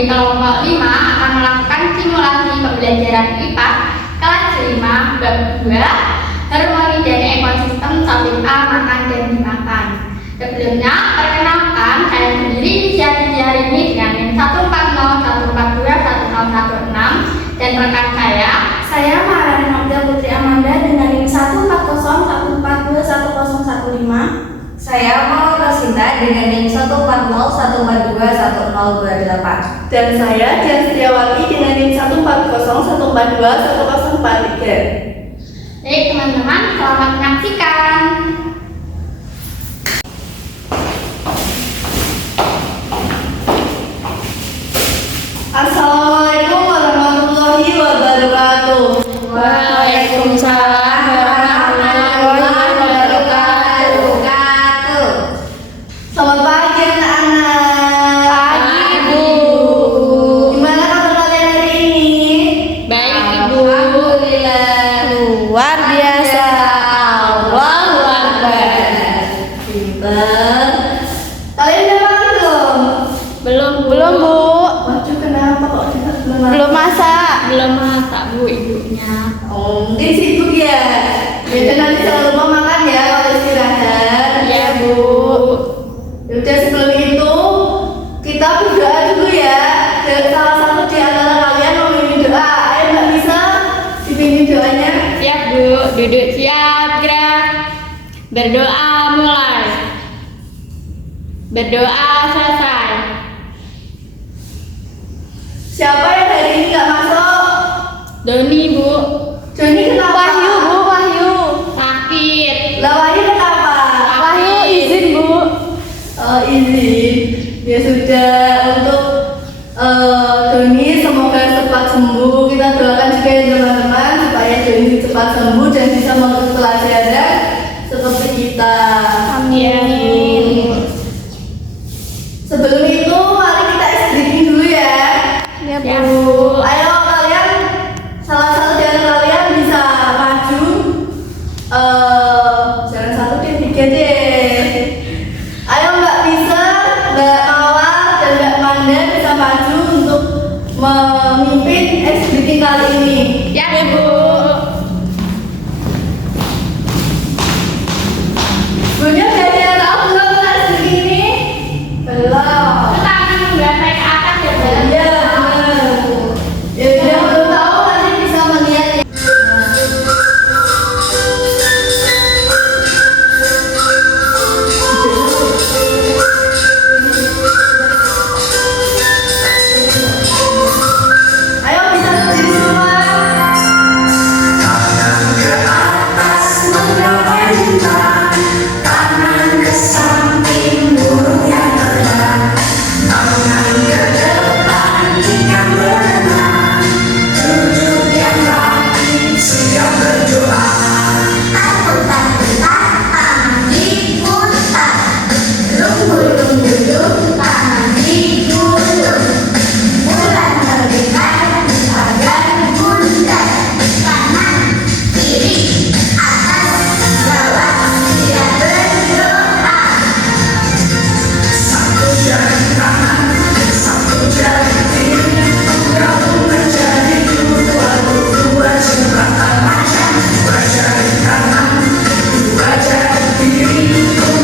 dari kelompok 5 akan melakukan simulasi pembelajaran IPA kelas 5 bab 2 harmoni dan ekosistem topik A makan dan dimakan. Sebelumnya, perkenalkan saya sendiri inisiatif hari ini dengan NIM 140, 142, 1016 dan rekan saya Maharani Nopda Putri Amanda dengan NIM 140, 142, 1015. Saya Maulana Rosinta dengan NIM 140, 142, 1028. Dan saya Dian Setiawati dengan NIM 140, 142, 1043. Baik teman-teman, selamat menyaksikan. Assalamualaikum warahmatullahi wabarakatuh. Waalaikumsalam warahmatullahi wabarakatuh. Selamat pagi anak-anak. Pagi, Bu. Gimana kabar kalian hari ini? Baik, Ibu. Alhamdulillah. Luar biasa. Allahu Akbar. Pintar. Kalian udah makan belum? Belum, Bu. Waduh, kenapa kok kita belum makan? Belum masak. Belum masak, Bu, ibunya. Oh, mungkin sibuk ya. Jadi nanti jangan lupa makan ya kalau istirahat. Iya, Bu. Yaudah sebelum itu kita berdoa dulu ya. Dan salah satu di antara kalian mau mimpin doa. Ayo Mbak bisa dipimpin doanya. Siap, Bu. Duduk siap, gerak. Berdoa mulai. Berdoa selesai. Siapa yang hari ini nggak masuk? Doni, Bu. Joni kenapa? Wahyu, Bu, Wahyu. Sakit. Lah Wahyu kenapa? Wahyu izin, Bu. Oh izin. Ya sudah, untuk Doni semoga cepat sembuh. Kita doakan juga ya teman-teman supaya Doni cepat sembuh dan bisa mengikuti pelajaran seperti kita. Amin. Sebelum itu mari kita ice breaking dulu ya. Ya, Ya, Bu. Bu. Ayo kalian, salah satu dari kalian bisa maju. Jangan satu deh, tiga deh. Ayo Mbak Bisa, Mbak Mawar dan Mbak Manda bisa maju untuk memimpin ice breaking kali ini. Ya, Bu. Bunya dari yang tahu belum ice breaking ini? Belum. Tangan membatai ke atas ya, Bu. Iya, benar. Ya yang belum tahu nanti bisa melihat ya. Ayo bisa berdiri semua. Tangan ke atas menggapai bintang, tangan ke samping burung yang terbang, tangan ke depan ikan berenang, duduk yang rapi siap berdoa. Putar-putar tangan diputar, gulung-gulung duduk tangan digulung, bulan terbitkan bagai bundar, kanan kiri atas bawah siap berdoa. Satu jari kanan, satu jari kiri, gabung menjadi dua jembatan macam. Dua jari kanan, dua jari kiri,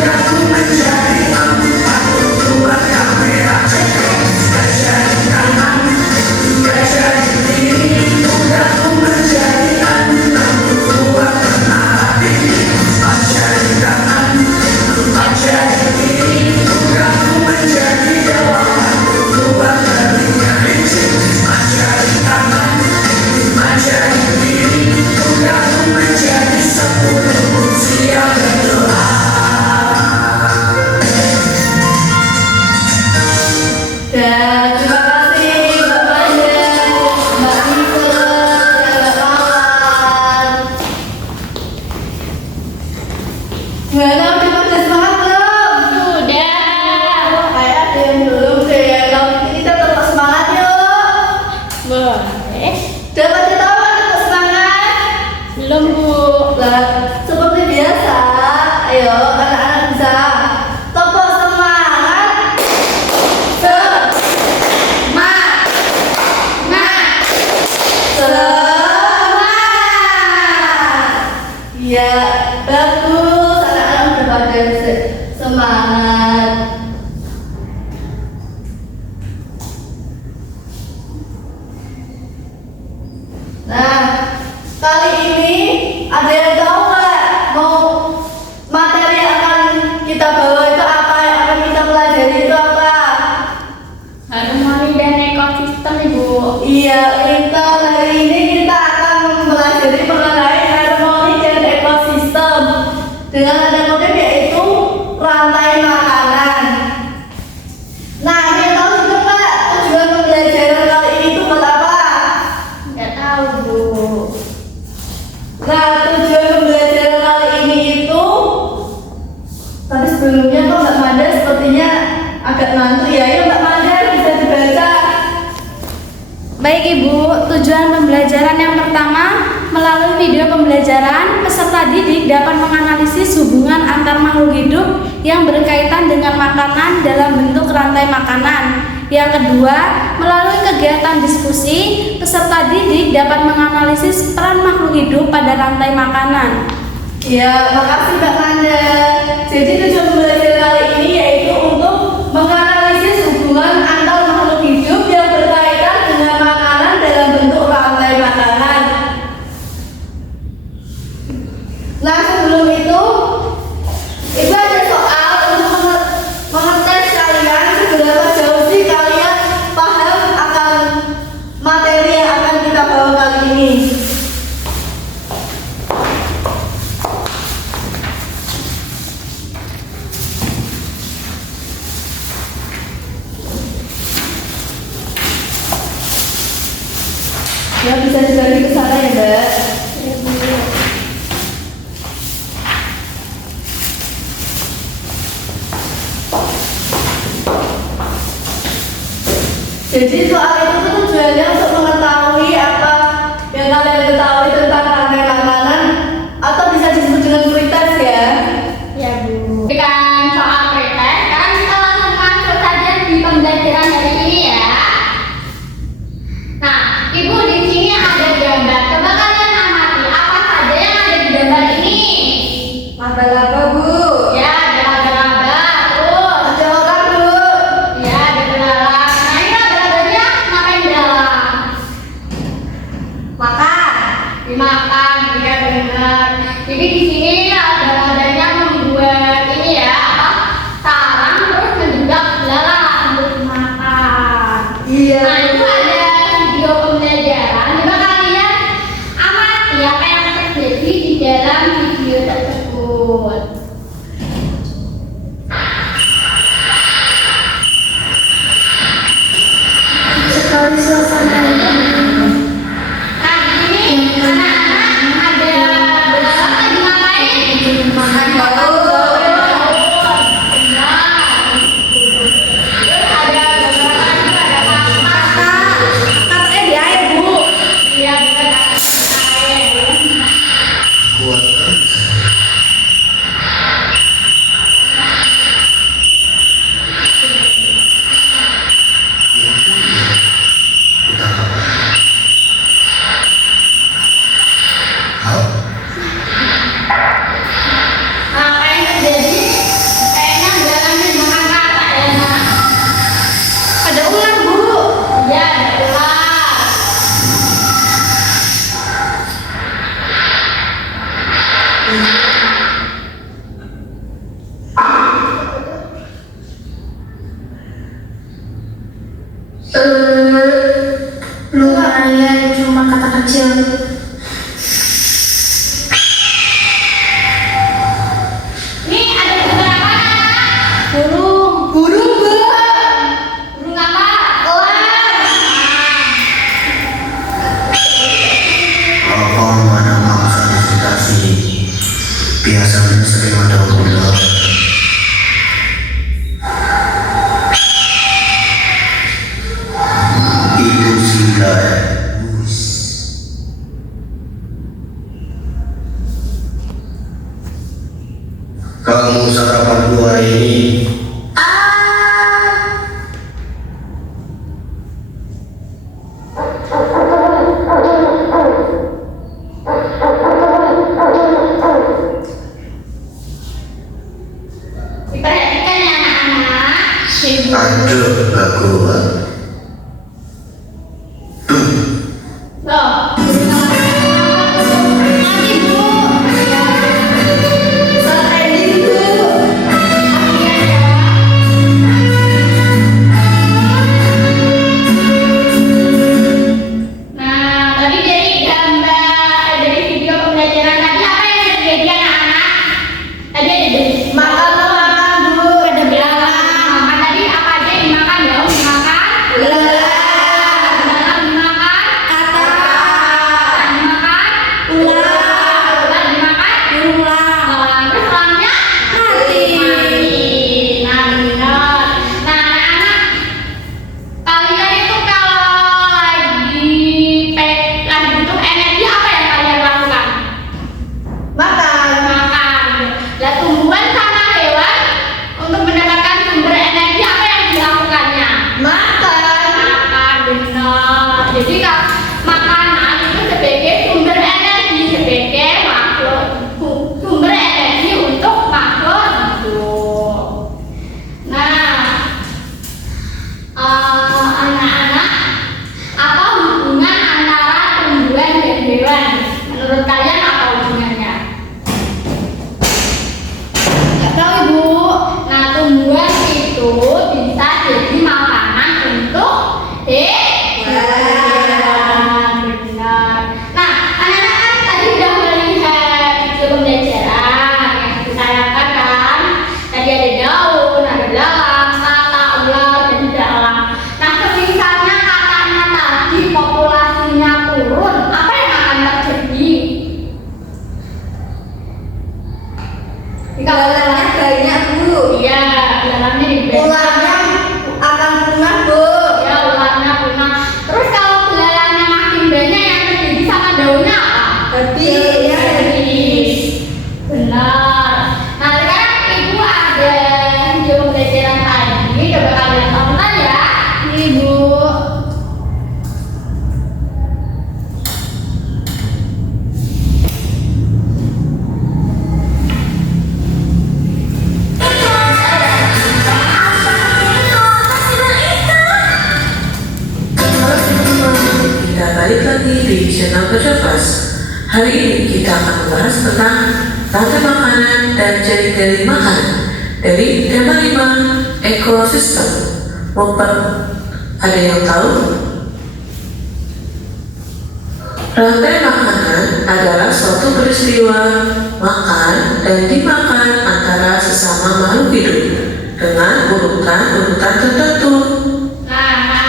gabung menjadi empat. Dua kamera cetek. Dua jari kanan, dua jari kiri, gabung menjadi enam. Dua menara tinggi. Empat jari kanan, empat jari kiri, gabung menjadi delapan. Dua telinga licin. Lima jari kanan, lima jari kiri, gabung menjadi 10. Siap berdoa. Dan terima kasih Mbak Manda, Mbak Nisa, dan Mbak Mawar. Gimana udah pada semangat belum? Sudah. Kayak ada yang belum deh. Kalau kita tetap semangat yuk. Boleh. Udah pada tahu kan tetap semangat? Belum, Bu. Lah, seperti biasa. Ayo anak-anak bisa tepuk semangat. Semangat. Bagus, anak-anak udah pada semangat. Nah, kali ini ada yang tahu nggak mau materi yang akan kita bawa itu apa, yang akan kita pelajari itu apa? Harmoni dan ekosistem, Ibu. Iya, Linton, hari ini kita akan mempelajari mengenai harmoni dan ekosistem dengan ada model yaitu rantai makanan. Nah, ini tahu juga Pak, tujuan pembelajaran kali ini itu buat apa? Nggak tahu, Bu. Nah, tujuan pembelajaran kali ini itu, tapi sebelumnya kok Mbak Manda sepertinya agak ngantuk ya. Ayo Mbak Manda bisa dibaca. Baik Ibu, tujuan pembelajaran yang pertama, melalui video pembelajaran, peserta didik dapat menganalisis hubungan antar makhluk hidup yang berkaitan dengan makanan dalam bentuk rantai makanan. Yang kedua, melalui kegiatan diskusi, peserta didik dapat menganalisis peran makhluk hidup pada rantai makanan. Ya, makasih Mbak Manda. Jadi tujuan pembelajaran kali ini yaitu untuk menganalisis hubungan antar makhluk hidup yang berkaitan dengan makanan dalam bentuk rantai makanan. Nah, sebelum itu ada soal untuk mengetes kalian seberapa jauh sih kalian paham akan materi yang akan kita bawa kali ini. Ya, bisa dibagi ke sana ya Mbak. Jadi soal itu tuh tujuannya untuk mengetahui apa yang kalian ketahui tentang rantai makanan atau bisa disebut dengan kualitas ya. Ya, Bu. Bukan soal pretes, sekarang kita langsung masuk saja di pembelajaran hari ini ya. Nah, Ibu, di sini ada gambar. Coba kalian amati apa saja yang ada di gambar ini. Laba-laba, Bu. Ya, ada laba-laba, terus Ada orang Bu. ya ada belalang. Nah, ini laba-labanya ngapain di dalam? Makan. Dimakan, ya benar. Jadi di sini laba-labanya membuat ini ya, apa? Sarang terus menjebak belalang untuk dimakan. Iya. Nah, itu ada video pembelajaran. Coba kalian amati apa yang terjadi di dalam video tersebut. Sekali suasana Nah, di sini anak-anak ada belalang lagi ngapain? Makan bau. katanya di air Bu. Apa yang terjadi? Kayaknya belakangnya dimakan rata ya, Nak. Ada ular Bu. Ya, ada ular. Lumayan cuma kata kecil. Ini ada burung apa? Burung. Burung Mbak. Burung apa? Elang. Apa mana bangsa visitasi biasanya sering ada ular. Itu sila kamu sarapan dulu hari ini. balik lagi di channel Kerja. Hari ini kita akan membahas tentang rantai makanan dan jari-jari makanan dari tema 5 ekosistem. Ada yang tahu? Rantai makanan adalah suatu peristiwa makan dan dimakan antara sesama makhluk hidup dengan urutan tertentu. Rantai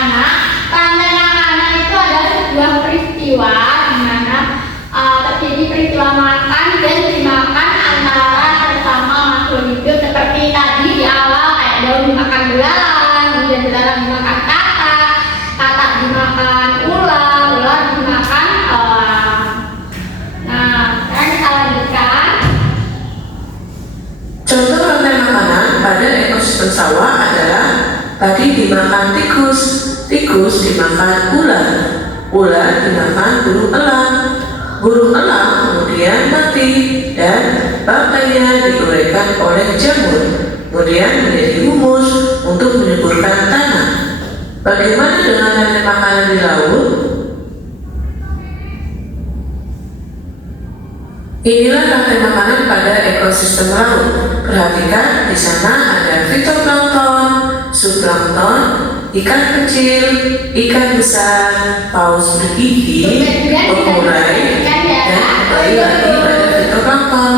makanan itu adalah sebuah peristiwa di mana terjadi peristiwa makan dan dimakan antara sesama makhluk hidup, seperti tadi di awal kayak daun dimakan belalang, kemudian belalang dimakan katak dimakan ular dimakan elang. Nah, sekarang kita lanjutkan. Contoh rantai makanan pada ekosistem sawah adalah padi dimakan tikus dimakan ular dimakan burung elang kemudian mati dan bangkainya diuraikan oleh jamur, kemudian menjadi humus untuk menyuburkan tanah. Bagaimana dengan rantai makanan di laut? Inilah rantai makanan pada ekosistem laut. Perhatikan, di sana ada fitoplankton, zooplankton, ikan kecil, ikan besar, paus bergigi, pengurai, dan kembali lagi pada fitoplankton.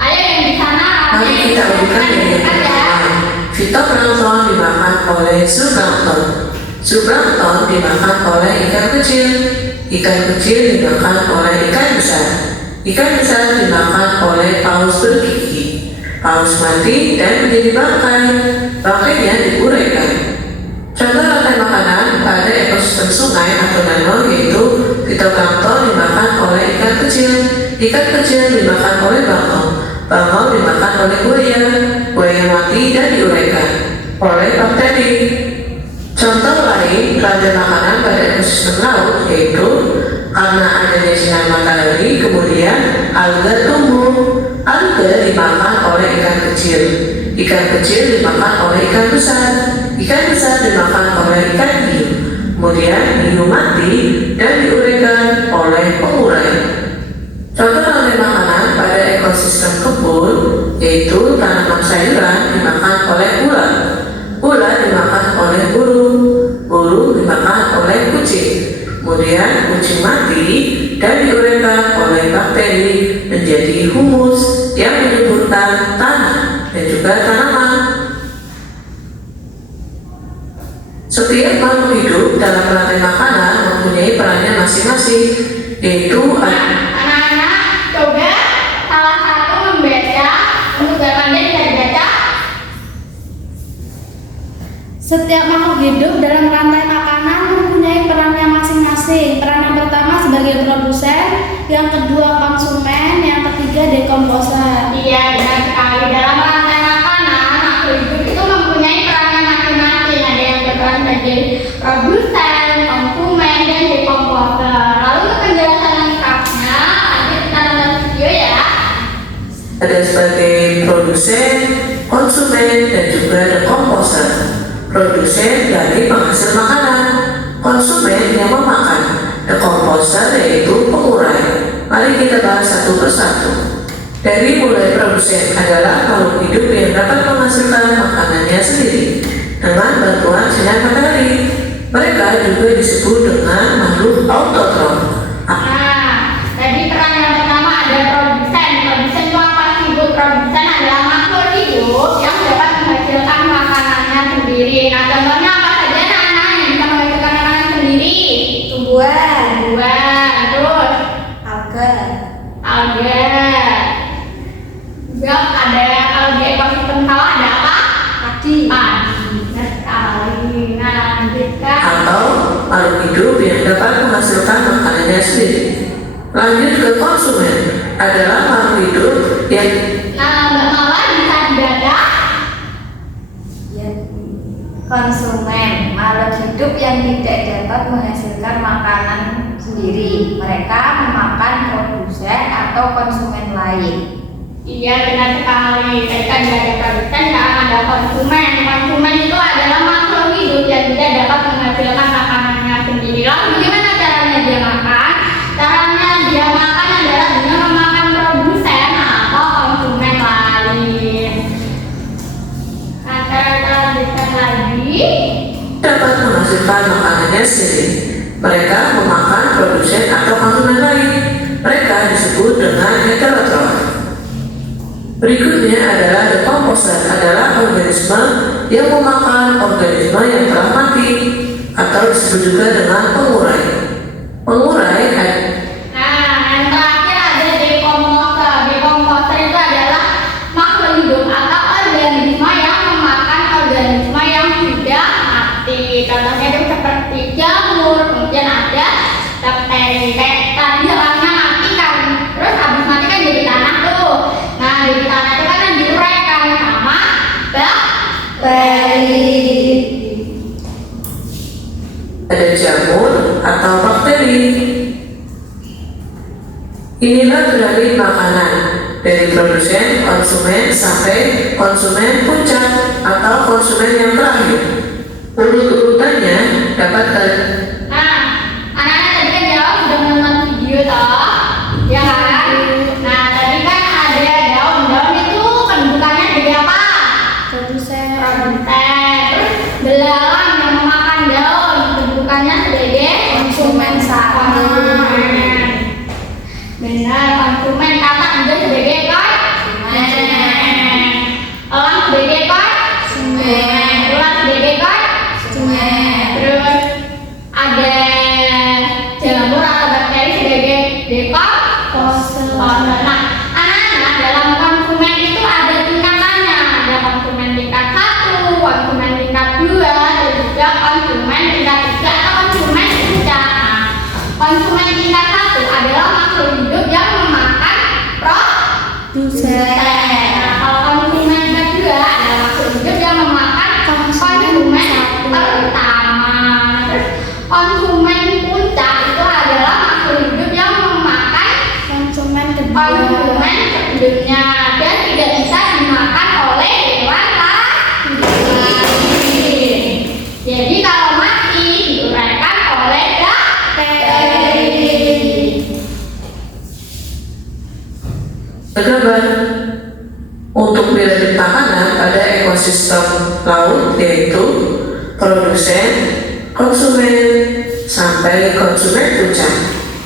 Ayo yang di sana. Mari kita urutkan yang pertama. Fitoplankton dimakan oleh zooplankton. Zooplankton dimakan oleh ikan kecil dimakan oleh ikan besar dimakan oleh paus bergigi. Paus mati dan menjadi bangkainya diuraikan. Contoh rantai makanan pada ekosistem sungai atau danau yaitu fitoplankton dimakan oleh ikan kecil dimakan oleh bangau dimakan oleh buaya mati dan diuraikan oleh bakteri. Contoh lain rantai makanan pada ekosistem laut yaitu karena adanya sinar matahari kemudian alga tumbuh. Alga dimakan oleh ikan kecil dimakan oleh ikan besar dimakan oleh ikan hiu, kemudian hiu mati dan diuraikan oleh pengurai. Contoh rantai makanan pada ekosistem kebun yaitu tanaman sayuran dimakan oleh ular dimakan oleh burung dimakan oleh kucing, kemudian kucing mati dan diuraikan oleh bakteri menjadi humus yang menyuburkan tanah dan juga tanaman. Setiap makhluk hidup dalam rantai makanan mempunyai perannya masing-masing, yaitu Anak-anak, coba salah satu membaca untuk gambarnya bisa dibaca. Setiap makhluk hidup dalam rantai makanan mempunyai perannya masing-masing. Peran yang pertama sebagai produsen, yang kedua konsumen, yang ketiga dekomposer. Iya, benar sekali. Dalam rantai makanan, makhluk hidup itu mempunyai perannya masing-masing. Ada yang berperan sebagai produsen, konsumen, dan dekomposer. Lalu untuk penjelasan lengkapnya, nanti kita nonton video ya. ada sebagai produsen, konsumen, dan juga dekomposer. Produsen dari penghasil makanan, konsumen yang memakan, dekomposer yaitu pengurai. Mari kita bahas satu persatu. Dari mulai produsen adalah makhluk hidup yang dapat menghasilkan makanannya sendiri dengan bantuan sinar matahari. Mereka juga disebut dengan makhluk autotron. Nah, jadi peran yang pertama ada produsen. Produsen itu apa sih, Bu? Produsen adalah makhluk hidup yang dapat menghasilkan makanannya sendiri. Nah, contohnya apa saja anak-anak yang bisa menghasilkan makanan sendiri? Tumbuhan, Terus alga, juga ada kalau di ekosistem sawah ada apa? padi, Benar sekali. Nah, lanjutkan. Atau makhluk hidup yang dapat menghasilkan makanannya sendiri. Lanjut ke konsumen adalah makhluk hidup yang Nah, Mbak Mala bisa dibaca. konsumen, makhluk hidup yang tidak dapat menghasilkan makanan sendiri. Mereka memakan produsen atau konsumen lain. Iya, benar sekali. Tadi kan ada produsen, sekarang ada konsumen. Konsumen itu adalah makhluk hidup yang tidak dapat menghasilkan makanannya sendiri. Lalu menghasilkan makanannya sendiri. Mereka memakan produsen atau konsumen lain. Mereka disebut dengan heterotrof. Berikutnya adalah decomposer, adalah organisme yang memakan organisme yang telah mati atau disebut juga dengan pengurai. Pengurai Nah, yang terakhir ada decomposer. Decomposer itu adalah makhluk hidup atau organisme yang memakan organisme yang sudah mati. Contohnya itu seperti jamur, kemudian ada bakteri. Kayak tadi orangnya mati kan, terus habis mati kan jadi tanah tuh. Nah, dari tanah itu kan yang diuraikan sama bakteri. ada jamur atau bakteri. Inilah piramid makanan dari produsen, konsumen sampai konsumen puncak atau konsumen yang terakhir. Urut-urutannya dapat Nah, anak-anak tadi kan jawab sudah menonton video toh, ya kan? Nah, tadi kan ada daun itu kedudukannya dari apa? Produsen. Terus belalang yang memakan daun kedudukannya sebagai Konsumen satu. konsumen. Benar, konsumen. Katak juga sebagai konsumen. Elang sebagai konsumen. Ulat sebagai konsumen. Terus ada jamur atau bakteri sebagai decomposer. Nah, anak-anak dalam konsumen itu ada tingkatannya. Ada konsumen tingkat 1, konsumen tingkat 2, dan juga konsumen tingkat 3 atau konsumen puncak. Nah, konsumen tingkat 1 adalah makhluk hidup yang memakan produsen. Nah, kalau konsumen tingkat 2 adalah makhluk hidup yang memakan konsumen pertama. Terus konsumen puncak itu adalah makhluk hidup yang memakan Konsumen kedua. konsumen sebelumnya dan tidak bisa dimakan oleh hewan lain. Jadi kalau mati diuraikan oleh bakteri. Gambar untuk piramid makanan pada ekosistem laut yaitu produsen, konsumen, sampai konsumen puncak.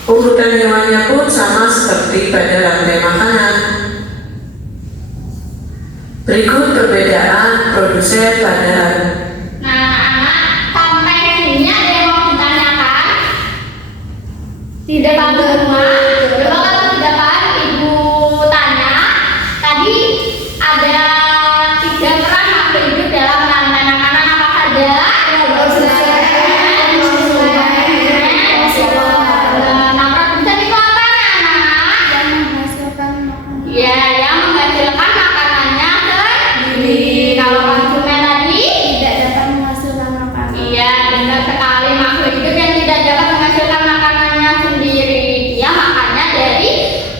Urutan hewannya pun sama seperti pada rantai makanan. Berikut perbedaan produsen pada Nah, anak sampai sini ada yang mau ditanyakan? Tidak paham semua? Coba kalau tidak paham ibu tanya. Tadi ada 3 peran makhluk hidup dalam rantai makanan apa saja? Nah, produsen itu apa anak? Yang menghasilkan makanan. Ya, yang menghasilkan makanannya sendiri. Kalau konsumen tadi Tidak dapat menghasilkan makanan. iya, benar sekali, makhluk hidup yang tidak dapat menghasilkan makanannya sendiri. Dia makannya dari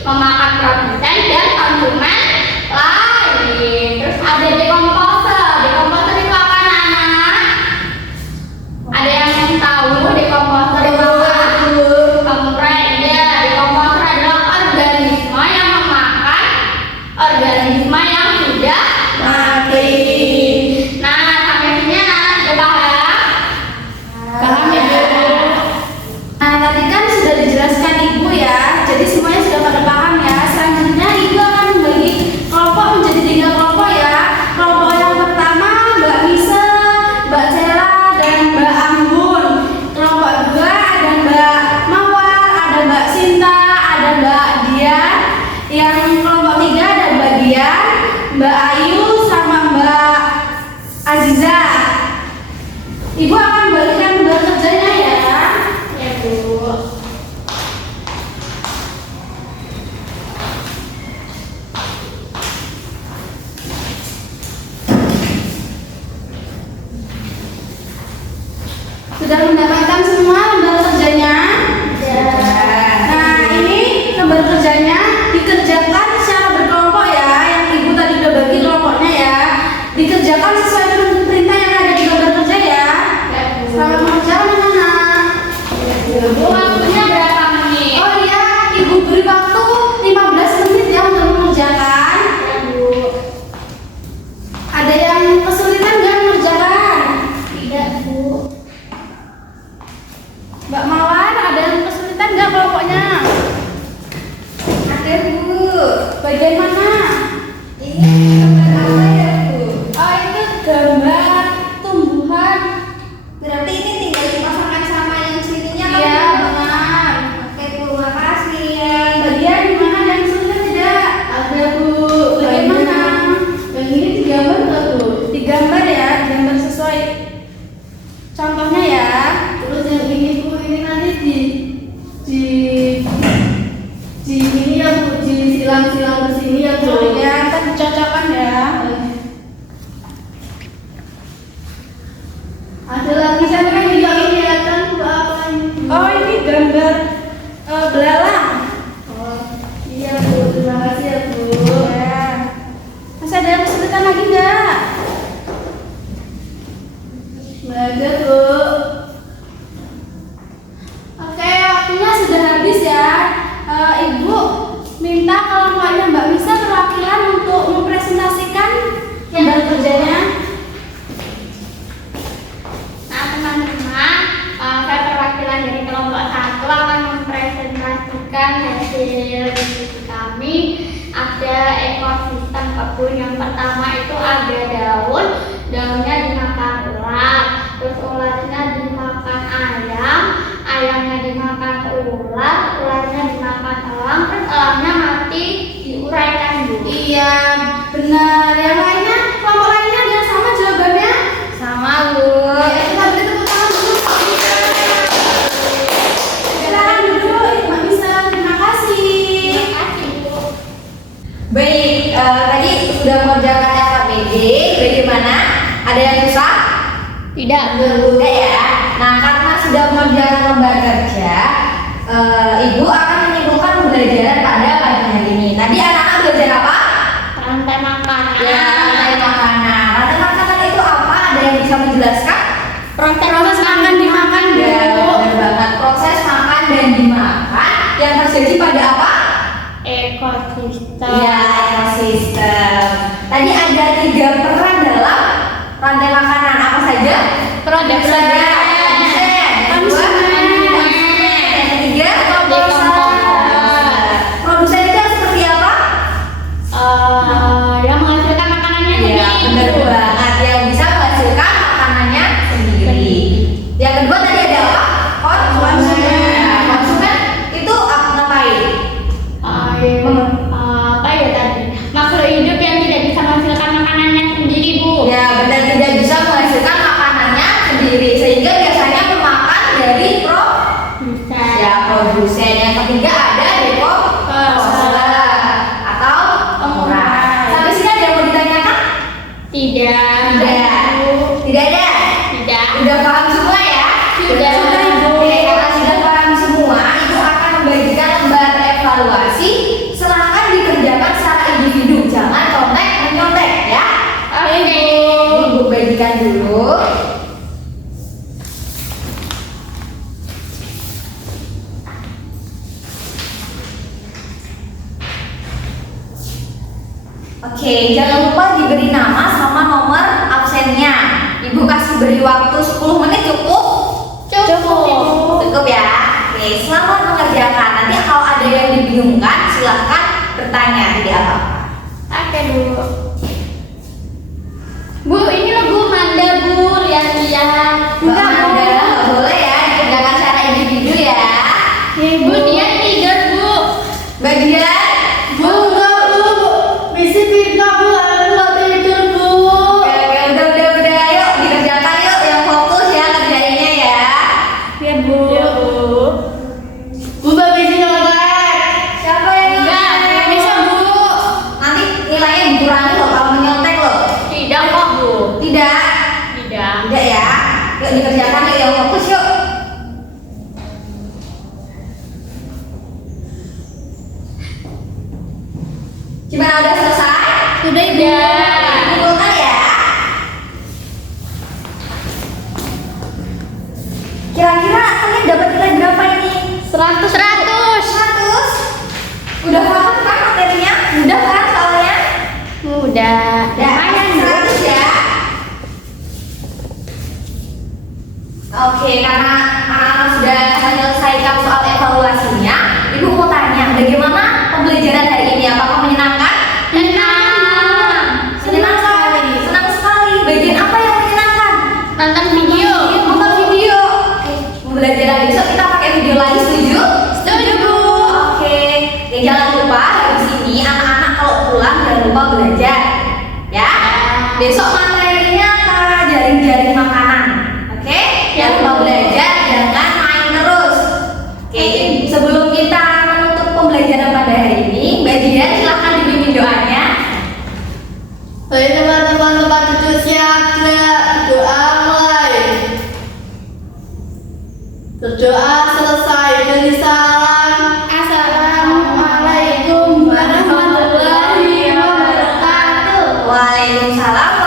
memakan produsen dan konsumen lain. Terus ada decomposer. Decomposer itu apa anak? Ada yang tahu decomposer itu apa? Pengurai. Iya, decomposer adalah organisme yang memakan organisme yang sudah mati. Nah, sampai sini anak sudah paham? Paham ya, Bu? Nah, tadi kan sudah dijelaskan Ibu ya, jadi semuanya sudah pada paham ya. Selanjutnya Ibu akan membagi kelompok menjadi 3 kelompok ya. Kelompok yang pertama Mbak Misa, Mbak Cela, dan Mbak Anggun. Kelompok 2 ada Mbak Mawar, ada Mbak Sinta, ada Mbak Dian. Yang kelompok 3 ada Mbak Dian, Mbak Ayu, sama Mbak Aziza. Ibu akan bagikan tugas kerjanya ya. Ya, Bu. Sudah mendapatkan semua lembar kerjanya? Nah, ini lembar kerjanya dikerjakan secara berkelompok ya. Yang Ibu tadi udah bagi kelompoknya ya. Dikerjakan sesuai dengan perintah yang ada di lembar kerja ya. Ya, Bu. Selamat mengerjakan anak-anak. Bu, waktunya berapa menit? Oh iya, Ibu beri waktu 15 menit ya untuk mengerjakan. Ya, Bu. Ada yang kesulitan nggak mengerjakan? Tidak, Bu. Bagian mana? Ini gambar apa ya, Bu? Oh, itu gambar tumbuhan. Berarti ini tinggal dipasangkan sama yang sininya kan? Iya, Bu? benar. Oke, Bu, makasih. Bagian mana yang sudah tidak? Ada Bu. Bagian mana? Yang ini digambar nggak Bu? Digambar ya, digambar sesuai contohnya ya. Terus yang ini Bu, ini nanti di ini ya Bu, silang-silang ke sini ya Bu. Oh ya, kita dicocokkan ya. Ada lagi siapa yang tidak kelihatan Bu apa ini? Oh, ini gambar belalang. Oh, iya Bu, terima kasih ya Bu. Ya. Masih ada yang kesulitan lagi nggak? Nggak ada Bu. Oke, waktunya sudah habis ya. Ibu minta kelompoknya Mbak Misa perwakilan untuk mempresentasikan gambar kerjanya. Nah teman-teman, saya perwakilan dari kelompok 1 akan mempresentasikan hasil diskusi kami. Ada ekosistem kebun. Yang pertama itu ada daun, daunnya dimakan ular, terus ularnya dimakan ayam, ayamnya dimakan ular, ularnya dimakan elang, terus elangnya mati diuraikan Bu. Iya, benar. Yang lainnya, kelompok lainnya ada yang sama jawabannya? Sama, Bu. Ya, kita beri tepuk tangan dulu. Silakan duduk, Mbak Misa. Terima kasih. Terima kasih Bu. Baik, tadi sudah mengerjakan SKPD. Bagaimana? Ada yang susah? Tidak. Enggak ya. Nah, karena sudah mengerjakan lembar kerja, Ibu akan menyimpulkan pembelajaran pada pagi hari ini. Tadi anak-anak belajar apa? Rantai makanan. Ya, rantai makanan. Rantai makanan itu apa? Ada yang bisa menjelaskan? Proses makan dimakan, Bu. Ya, benar banget. Proses makan dan dimakan yang terjadi pada apa? Ekosistem. Ya, ekosistem. Tadi ada 3 peran dalam rantai makanan. Apa saja? Produsen. Yang kedua, konsumen. Yang ketiga, produsen itu seperti apa? Yang menghasilkan makanannya Iya, benar Bu. banget. Yang bisa menghasilkan makanannya sendiri. Yang kedua tadi ada apa? Konsumen. Nah, konsumen itu ngapain? Apa ya tadi? Makhluk hidup yang tidak bisa menghasilkan makanannya sendiri Bu. Ya, benar, tidak bisa menghasilkan makanannya sendiri sehingga biasanya memakan dari Bisa. produsen. Yang ketiga ada deposer atau pengurang. Sampai sini ada yang mau ditanyakan? Tidak. Tidak ada. Tidak. Udah paham semua ya? Sudah. Ibu. Oke, karena sudah paham semua, Ibu akan membagikan lembar evaluasi. Silahkan dikerjakan secara individu, jangan kontak menyontek ya. Oke. Ibu bagikan dulu. Oke, jangan lupa diberi nama sama nomor absennya. Ibu kasih beri waktu 10 menit cukup? Cukup ya. Oke, selamat mengerjakan. Nanti kalau ada yang dibingungkan, silahkan bertanya, tidak apa-apa. Oke Bu. Bu, ini loh Bu, Manda Bu, lihat-lihat. Mbak Manda, nggak boleh ya dikerjakan secara individu ya. Bu, dia tidur Bu. Bagian Bu, enggak Bu. Misi tidak Bu, aku nggak tidur Bu. Oke, udah, yuk dikerjakan yuk, yang fokus ya kerjainnya ya. Ya, Bu. Bu, Mbak Misi nyontek. Siapa yang Enggak, nyontek? bisa Bu. Nanti nilainya dikurangi loh kalau menyontek loh. Tidak kok Bu. Tidak, Tidak. tidak ya. Yuk dikerjakan yuk yang fokus yuk. Gimana udah selesai? Sudah, Ibu. Kumpulkan ya. Kira-kira kalian dapat nilai berapa ini? 100. 100. Udah paham kan materinya? Mudah kan soalnya? Mudah. Ya, Lumayan Bu. 100 ya. Oke, karena anak-anak sudah menyelesaikan soal evaluasinya, Ibu mau tanya, bagaimana pembelajaran hari ini? Apakah menyenangkan? Berdoa selesai dari salam. Assalamualaikum warahmatullahi wabarakatuh. Waalaikumsalam